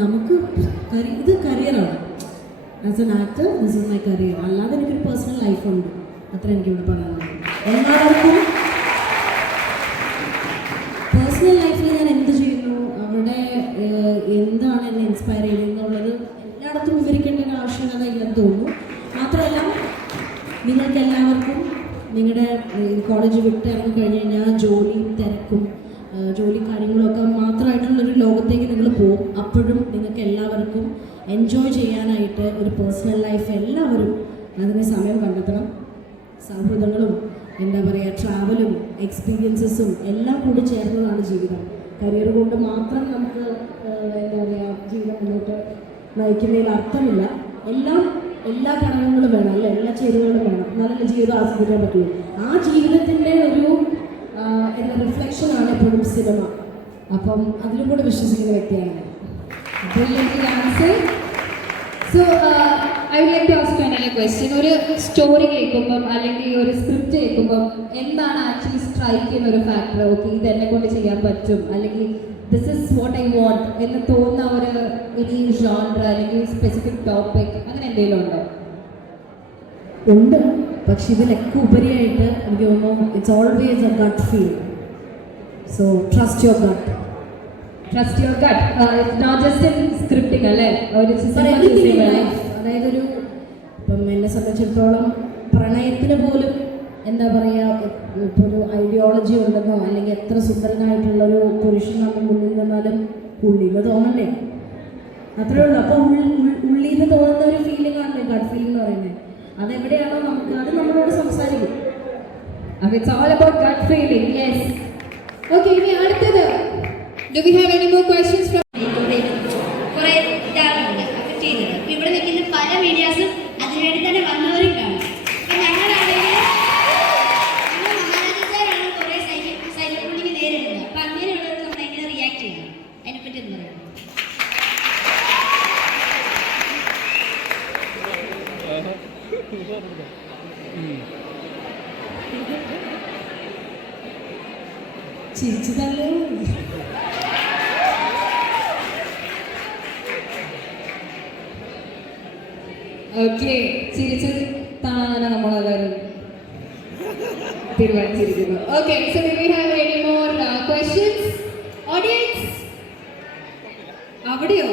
നമുക്ക് ഇത് കരിയറാണ്. As an actor this is my career. അല്ലാതെ എനിക്കൊരു പേഴ്സണൽ ലൈഫുണ്ട്. അത്ര എനിക്കിവിടെ പറയാനുള്ളത്. എല്ലാവർക്കും പേഴ്സണൽ ലൈഫിൽ ഞാൻ എന്ത് ചെയ്യുന്നു, അവിടെ എന്താണ് എന്നെ ഇൻസ്പയർ ചെയ്യുന്നത് എന്നുള്ളത് എല്ലായിടത്തും വിവരിക്കേണ്ട ഒരു ആവശ്യകത ഇല്ലെന്ന് തോന്നുന്നു. മാത്രമല്ല നിങ്ങൾക്ക് എല്ലാവർക്കും നിങ്ങളുടെ കോളേജ് വിട്ട് ഇറങ്ങി കഴിഞ്ഞ് കഴിഞ്ഞാൽ ജോലിയും തിരക്കും ജോലി കാര്യങ്ങളൊക്കെ മാത്രമായിട്ടുള്ളൊരു ലോകത്തേക്ക് നിങ്ങൾ പോകും. അപ്പോഴും നിങ്ങൾക്ക് എല്ലാവർക്കും എൻജോയ് ചെയ്യാനായിട്ട് ഒരു പേഴ്സണൽ ലൈഫ് എല്ലാവരും അതിന് സമയം കണ്ടെത്തണം. സൗഹൃദങ്ങളും എന്താ പറയുക ട്രാവലും എക്സ്പീരിയൻസസും എല്ലാം കൂടി ചേർന്നതാണ് ജീവിതം. കരിയർ കൊണ്ട് മാത്രം നമുക്ക് എന്താ പറയുക ജീവിതം മുന്നോട്ട് നയിക്കുന്നതിൽ അർത്ഥമില്ല. എല്ലാ ഘടകങ്ങളും വേണം, അല്ല എല്ലാ ചേരുവകളും വേണം, എന്നാലല്ലേ ജീവിതം ആസ്വദിക്കാൻ പറ്റുള്ളൂ. ആ ജീവിതത്തിൻ്റെ ഒരു എന്താ റിഫ്ലക്ഷനാണ് എപ്പോഴും സിനിമ. അപ്പം അതിലും കൂടെ വിശ്വസിക്കുന്ന വ്യക്തിയാണ്. So I would like to ask you another question. ഒരു സ്റ്റോറി കേൾക്കുമ്പം അല്ലെങ്കിൽ ഒരു സ്ക്രിപ്റ്റ് കേൾക്കുമ്പം എന്താണ് ആക്ച്വലി സ്ട്രൈക്ക് ചെയ്യുന്ന ഒരു ഫാക്ടർ? ഓക്കെ, ഇത് എന്നെ കൊണ്ട് ചെയ്യാൻ പറ്റും, അല്ലെങ്കിൽ this is what I want എന്ന് തോന്നുന്ന ഒരു ഇനി ജോൺറ അല്ലെങ്കിൽ സ്പെസിഫിക് ടോപ്പിക് അങ്ങനെ എന്തെങ്കിലും ഉണ്ടോ? ഉണ്ട്, പക്ഷെ ഇതിലൊക്കെ ഉപരിയായിട്ട് എനിക്ക് തോന്നുന്നു it's always a gut feel. So trust your gut. Trust your gut, not just in സ്ക്രിപ്റ്റിംഗ് അല്ലേ? അതായത് ഇപ്പം എന്നെ സംബന്ധിച്ചിടത്തോളം പ്രണയത്തിന് പോലും എന്താ പറയുക ഇപ്പോൾ ഒരു ഐഡിയോളജി ഉണ്ടെന്നോ അല്ലെങ്കിൽ എത്ര സുന്ദരനായിട്ടുള്ളൊരു പുരുഷൻ നമ്മൾ മുന്നിൽ നിന്നാലും ഉള്ളിന്ന് തോന്നണ്ടേ? അത്രേ ഉള്ളൂ. അപ്പോൾ ഉള്ളിന്ന് തോന്നുന്ന ഒരു ഫീലിംഗ് ആണ് ഗട്ട് ഫീലിംഗ് എന്ന് പറയുന്നത്. അതെവിടെയാണോ നമുക്ക് അത് നമ്മളോട് സംസാരിക്കും. It's all about gut feeling. Yes. Okay, ഇനി അടുത്തത്. Do we have any more questions from കുറേ ഇതാറുണ്ട് അഫക്ട് ചെയ്യുന്നത്. അപ്പോൾ ഇവിടെ നിൽക്കുന്ന പല മീഡിയാസും അതിനുവേണ്ടി തന്നെ വന്നവരും കാണും. അപ്പം ഞങ്ങളാണെങ്കിൽ മഹാരാജാണ് കുറേ സൈലന്റ് ബുള്ളിങ് നേരിടുന്നത്. അപ്പം അങ്ങനെയുള്ളവർ നമ്മൾ എങ്ങനെ റിയാക്ട് ചെയ്യണം, അതിനെപ്പറ്റി ഒന്ന് പറയാം. ചിരിച്ചു തള്ളേ. ഓക്കെ, ചിരിച്ച് താനെ നമ്മളെല്ലാവരും തീരുമാനിച്ചിരിക്കുന്നു. Okay, so do we have any more questions? Audience അവിടെയോ?